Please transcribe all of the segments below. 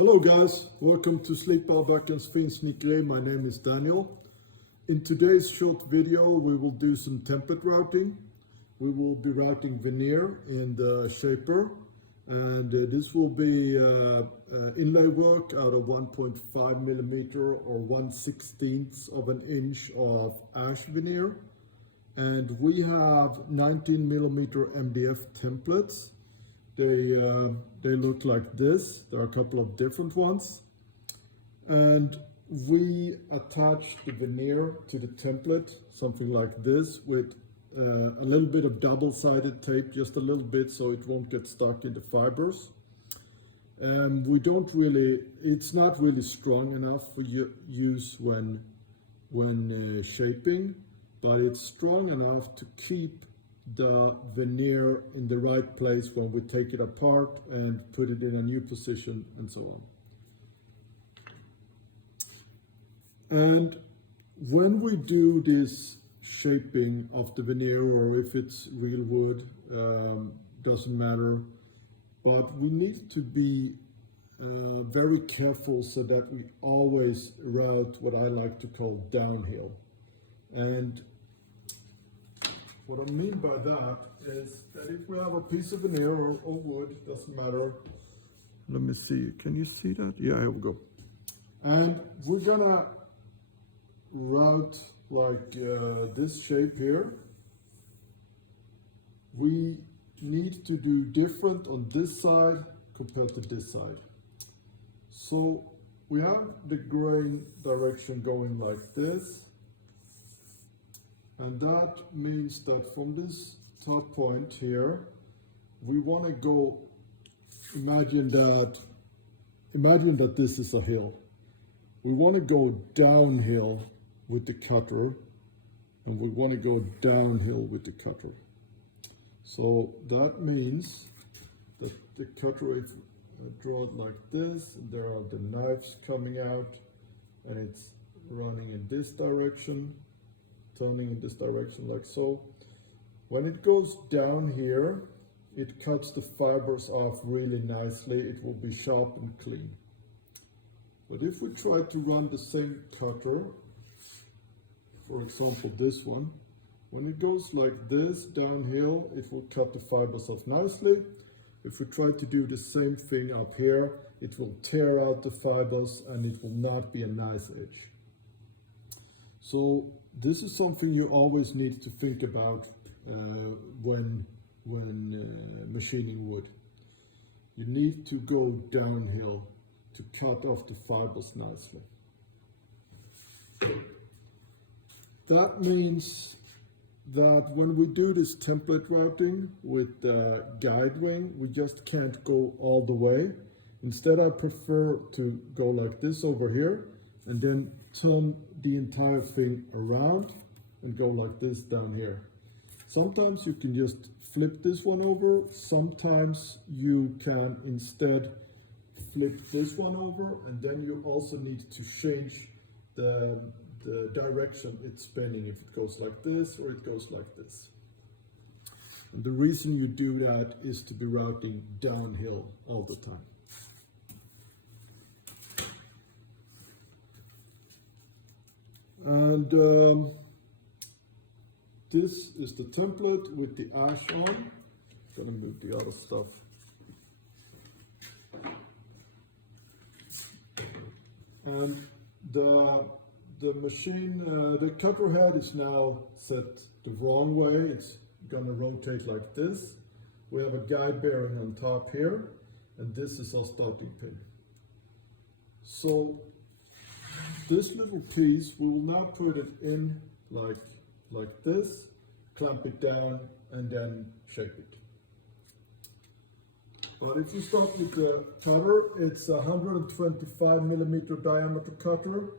Hello guys, welcome to Sliparebackens Finsnickeri. My name is Daniel. In today's short video we will do some template routing. We will be routing veneer in the shaper, and this will be inlay work out of 1.5 millimeter or 1/16 of an inch of ash veneer. And we have 19 millimeter MDF templates. They look like this. There are a couple of different ones. And we attach the veneer to the template, something like this, with a little bit of double-sided tape, just a little bit, so it won't get stuck in the fibers. And it's not really strong enough for use when shaping, but it's strong enough to keep the veneer in the right place when we take it apart and put it in a new position and so on. And when we do this shaping of the veneer, or if it's real wood, doesn't matter, but we need to be very careful so that we always route what I like to call downhill. And what I mean by that is that if we have a piece of veneer or wood, doesn't matter. Let me see, can you see that? Yeah, here we go. And we're gonna route like this shape here. We need to do different on this side compared to this side. So we have the grain direction going like this. And that means that from this top point here, we want to go, imagine that this is a hill. We want to go downhill with the cutter, and we want to go downhill with the cutter. So that means that the cutter, if I draw it like this, and there are the knives coming out, and it's running in this direction, turning in this direction like so. When it goes down here, it cuts the fibers off really nicely. It will be sharp and clean. But if we try to run the same cutter, for example this one, when it goes like this downhill, it will cut the fibers off nicely. If we try to do the same thing up here, it will tear out the fibers and it will not be a nice edge. So this is something you always need to think about when machining wood. You need to go downhill to cut off the fibers nicely. That means that when we do this template routing with the guide wing, we just can't go all the way. Instead, I prefer to go like this over here and then turn the entire thing around and go like this down here. Sometimes you can just flip this one over. Sometimes you can instead flip this one over, and then you also need to change the direction it's spinning, if it goes like this or it goes like this. And the reason you do that is to be routing downhill all the time. And this is the template with the ash on. I'm gonna move the other stuff. And the machine, the cutter head is now set the wrong way. It's gonna rotate like this. We have a guide bearing on top here, and this is our starting pin. So this little piece, we will now put it in like this, clamp it down, and then shape it. But if you start with the cutter, it's a 125 millimeter diameter cutter,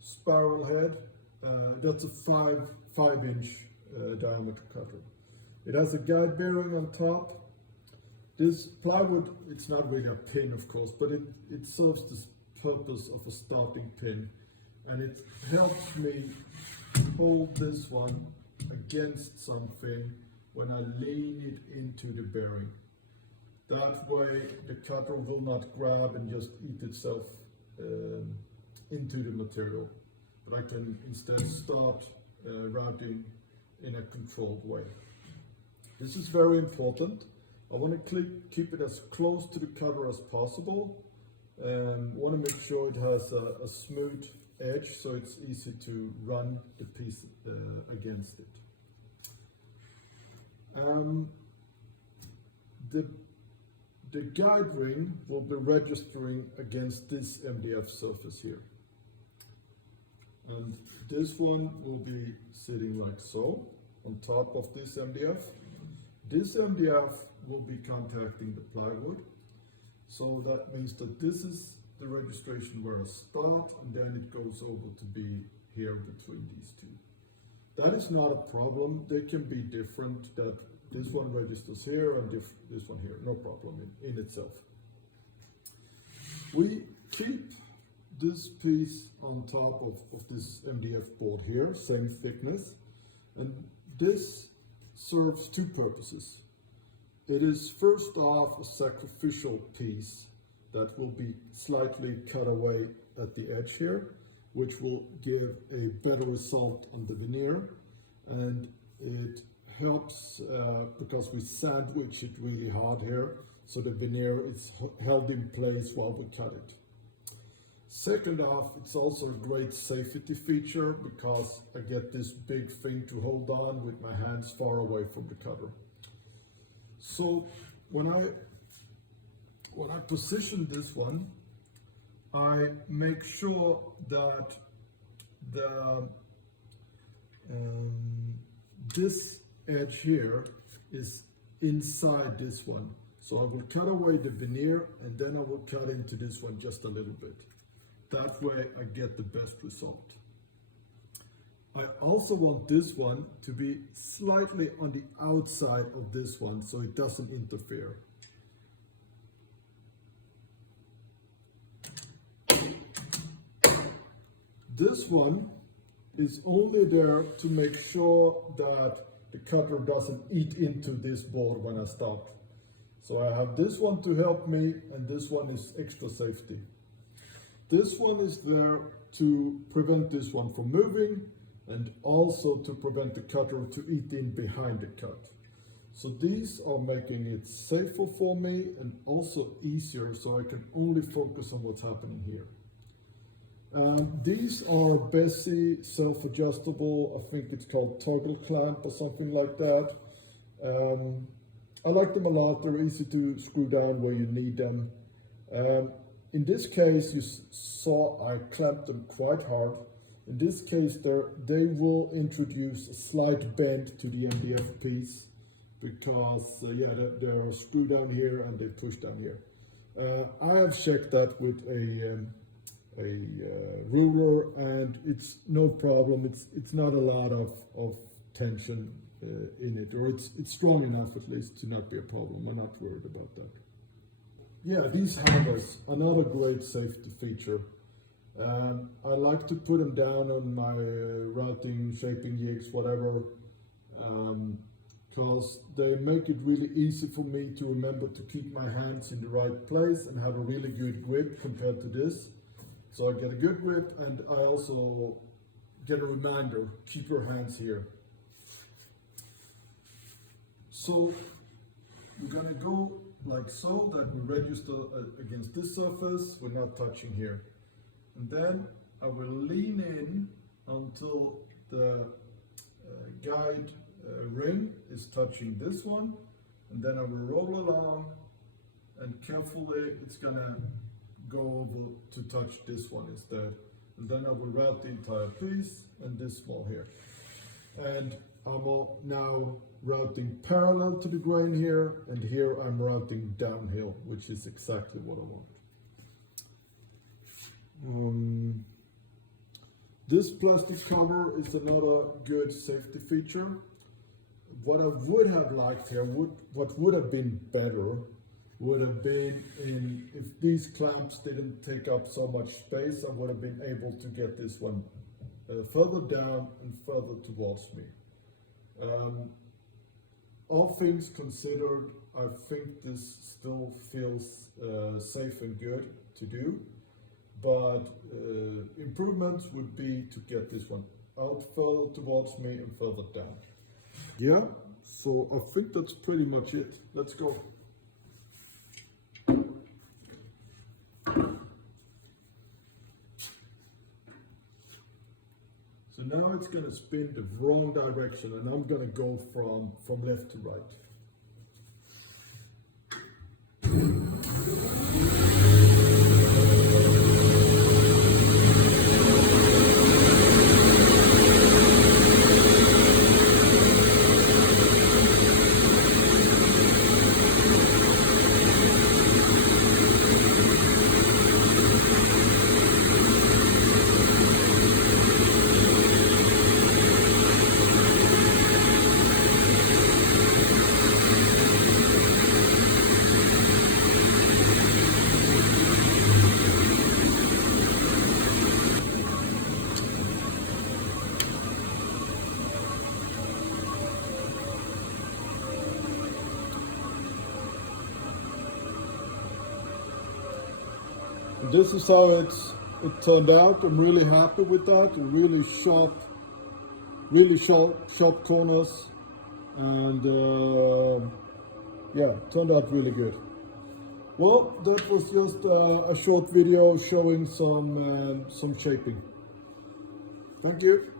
spiral head. That's a 5-inch diameter cutter. It has a guide bearing on top. This plywood, it's not really a pin, of course, but it serves this purpose of a starting pin, and it helps me hold this one against something when I lean it into the bearing. That way the cutter will not grab and just eat itself into the material. But I can instead start routing in a controlled way. This is very important. I want to keep it as close to the cutter as possible. Want to make sure it has a smooth edge so it's easy to run the piece against it. The guide ring will be registering against this MDF surface here. And this one will be sitting like so, on top of this MDF. This MDF will be contacting the plywood. So that means that this is the registration where I start, and then it goes over to be here between these two. That is not a problem. They can be different, that this one registers here and this one here, no problem in itself. We keep this piece on top of this MDF board here, same thickness, and this serves two purposes. It is first off a sacrificial piece that will be slightly cut away at the edge here, which will give a better result on the veneer, and it helps because we sandwich it really hard here, so the veneer is held in place while we cut it. Second off, it's also a great safety feature because I get this big thing to hold on with my hands far away from the cutter. So when I position this one, I make sure that this edge here is inside this one. So I will cut away the veneer and then I will cut into this one just a little bit. That way I get the best result. I also want this one to be slightly on the outside of this one so it doesn't interfere. This one is only there to make sure that the cutter doesn't eat into this board when I start. So I have this one to help me, and this one is extra safety. This one is there to prevent this one from moving, and also to prevent the cutter to eat in behind the cut. So these are making it safer for me and also easier, so I can only focus on what's happening here. These are Bessie self-adjustable, I think it's called toggle clamp or something like that. I like them a lot, they're easy to screw down where you need them. In this case, you saw I clamped them quite hard. In this case, they will introduce a slight bend to the MDF piece because they're screwed down here and they push down here. I have checked that with a ruler, and it's no problem. It's not a lot of tension in it, or it's strong enough at least to not be a problem. I'm not worried about that. Yeah, these hammers, another great safety feature. I like to put them down on my routing, shaping jigs, whatever, because they make it really easy for me to remember to keep my hands in the right place and have a really good grip compared to this. So I get a good grip, and I also get a reminder, keep your hands here. So we're gonna go like so, that we register against this surface, we're not touching here. And then I will lean in until the guide ring is touching this one, and then I will roll along, and carefully it's gonna go over to touch this one instead. And then I will route the entire piece and this small here. And I'm now routing parallel to the grain here, and here I'm routing downhill, which is exactly what I want. This plastic cover is another good safety feature. What I would have liked here, what would have been better, would have been if these clamps didn't take up so much space, I would have been able to get this one further down and further towards me. All things considered, I think this still feels safe and good to do, but improvements would be to get this one out further towards me and further down. Yeah, so I think that's pretty much it. Let's go. So now it's going to spin the wrong direction, and I'm going to go from left to right. This is how it turned out. I'm really happy with that. Really sharp corners, and yeah, turned out really good. Well, that was just a short video showing some shaping. Thank you.